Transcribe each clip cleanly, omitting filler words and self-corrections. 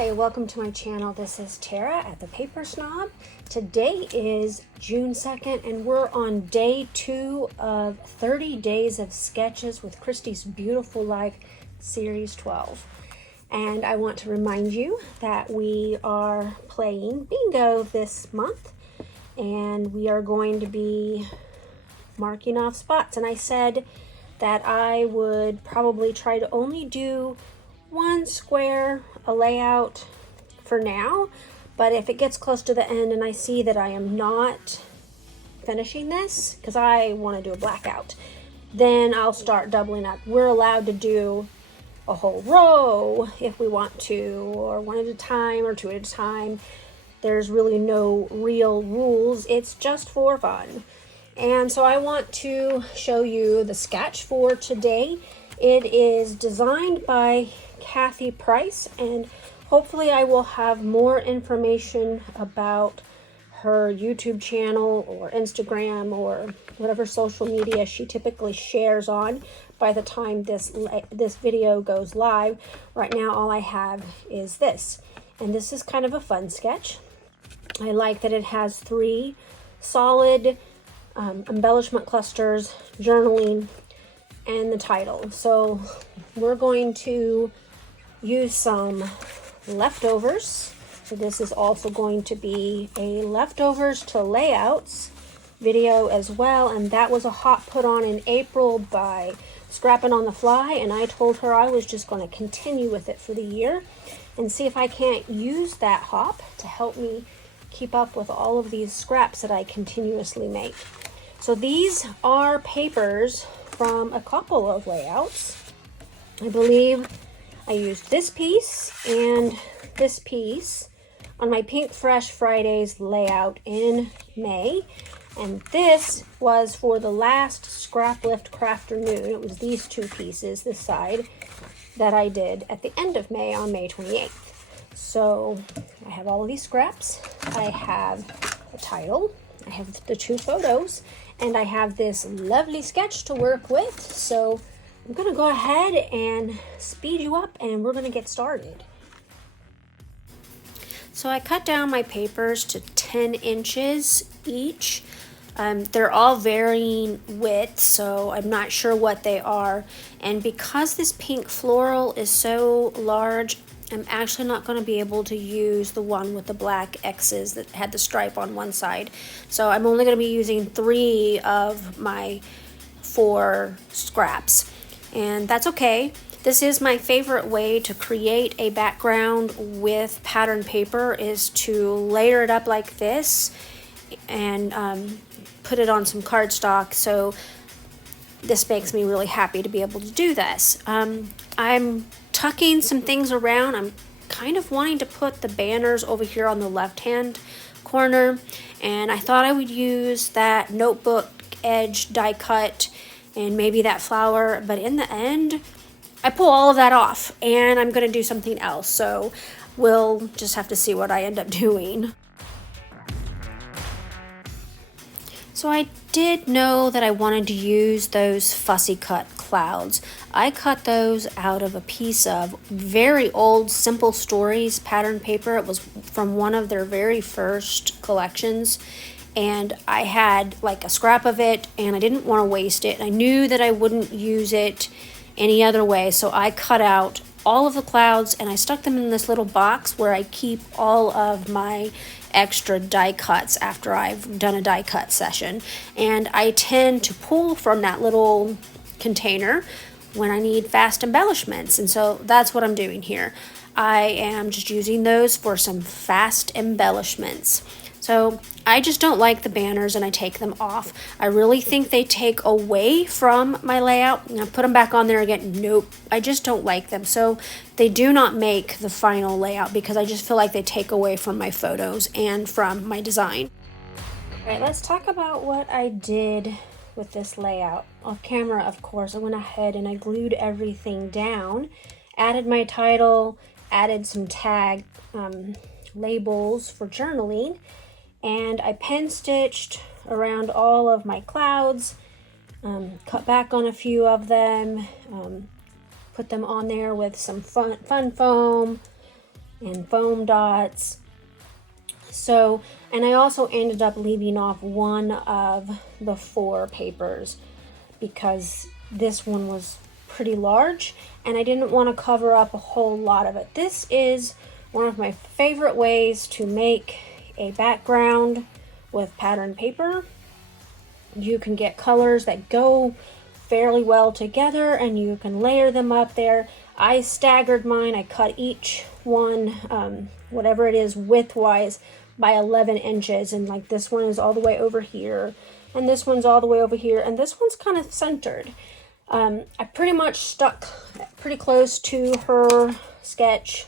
Hi, welcome to my channel. This is Tara at the Paper Snob. Today is June 2nd and we're on day 2 of 30 Days of Sketches with Christy's Beautiful Life Series 12. And I want to remind you that we are playing bingo this month and we are going to be marking off spots. And I said that I would probably try to only do one square a layout for now, but if it gets close to the end and I see that I am not finishing this because I want to do a blackout, then I'll start doubling up. We're allowed to do a whole row if we want to, or one at a time or two at a time. There's really no real rules, it's just for fun. And so I want to show you the sketch for today. It is designed by Kathy Price, and hopefully I will have more information about her YouTube channel or Instagram or whatever social media she typically shares on by the time this video goes live. Right now all I have is this, and this is kind of a fun sketch. I like that it has 3 solid embellishment clusters, journaling, and the title. So we're going to use some leftovers. So this is also going to be a leftovers to layouts video as well, and that was a hop put on in April by Scrapping on the Fly, and I told her I was just going to continue with it for the year and see if I can't use that hop to help me keep up with all of these scraps that I continuously make. So these are papers from a couple of layouts. I believe I used this piece and this piece on my Pink Fresh Fridays layout in May. And this was for the last Scrap Lift Crafternoon. It was these 2 pieces, this side, that I did at the end of May on May 28th. So I have all of these scraps. I have a title. I have the 2 photos. And I have this lovely sketch to work with. So I'm going to go ahead and speed you up and we're going to get started. So I cut down my papers to 10 inches each. They're all varying widths, so I'm not sure what they are. And because this pink floral is so large, I'm actually not going to be able to use the one with the black X's that had the stripe on one side. So I'm only going to be using 3 of my 4 scraps. And that's okay. This is my favorite way to create a background with pattern paper, is to layer it up like this and put it on some cardstock. So this makes me really happy to be able to do this. I'm tucking some things around. I'm kind of wanting to put the banners over here on the left hand corner, and I thought I would use that notebook edge die cut and maybe that flower, but in the end I pull all of that off and I'm going to do something else, so we'll just have to see what I end up doing. So I did know that I wanted to use those fussy cut clouds. I cut those out of a piece of very old Simple Stories pattern paper. It was from one of their very first collections, and I had like a scrap of it and I didn't want to waste it. I knew that I wouldn't use it any other way, so I cut out all of the clouds and I stuck them in this little box where I keep all of my extra die cuts after I've done a die cut session. And I tend to pull from that little container when I need fast embellishments, and so that's what I'm doing here. I am just using those for some fast embellishments. So I just don't like the banners and I take them off. I really think they take away from my layout. And I put them back on there again. Nope, I just don't like them. So they do not make the final layout because I just feel like they take away from my photos and from my design. All right, let's talk about what I did with this layout. Off camera, of course, I went ahead and I glued everything down, added my title, added some tag labels for journaling, and I pen stitched around all of my clouds, cut back on a few of them, put them on there with some fun foam, and foam dots. So, and I also ended up leaving off one of the 4 papers because this one was pretty large and I didn't want to cover up a whole lot of it. This is one of my favorite ways to make a background with pattern paper. You can get colors that go fairly well together and you can layer them up there. I staggered mine. I cut each one, whatever it is width-wise, by 11 inches. And like this one is all the way over here. And this one's all the way over here. And this one's kind of centered. I pretty much stuck pretty close to her sketch.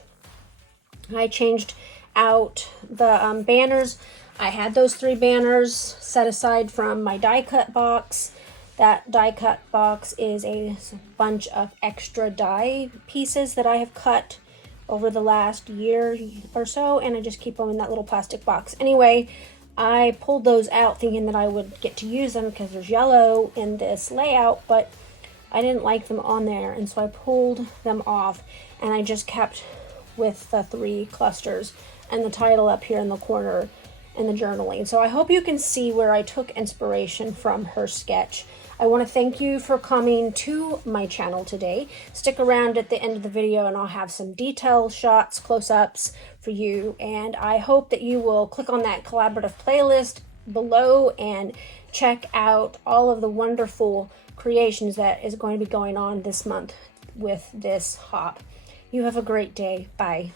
I changed out the banners. I had those 3 banners set aside from my die cut box. That die cut box is a bunch of extra die pieces that I have cut over the last year or so, and I just keep them in that little plastic box. Anyway, I pulled those out thinking that I would get to use them because there's yellow in this layout, but I didn't like them on there, and so I pulled them off, and I just kept with the 3 clusters and the title up here in the corner in the journaling. So I hope you can see where I took inspiration from her sketch. I want to thank you for coming to my channel today. Stick around at the end of the video and I'll have some detail shots, close-ups for you. And I hope that you will click on that collaborative playlist below and check out all of the wonderful creations that is going to be going on this month with this hop. You have a great day. Bye.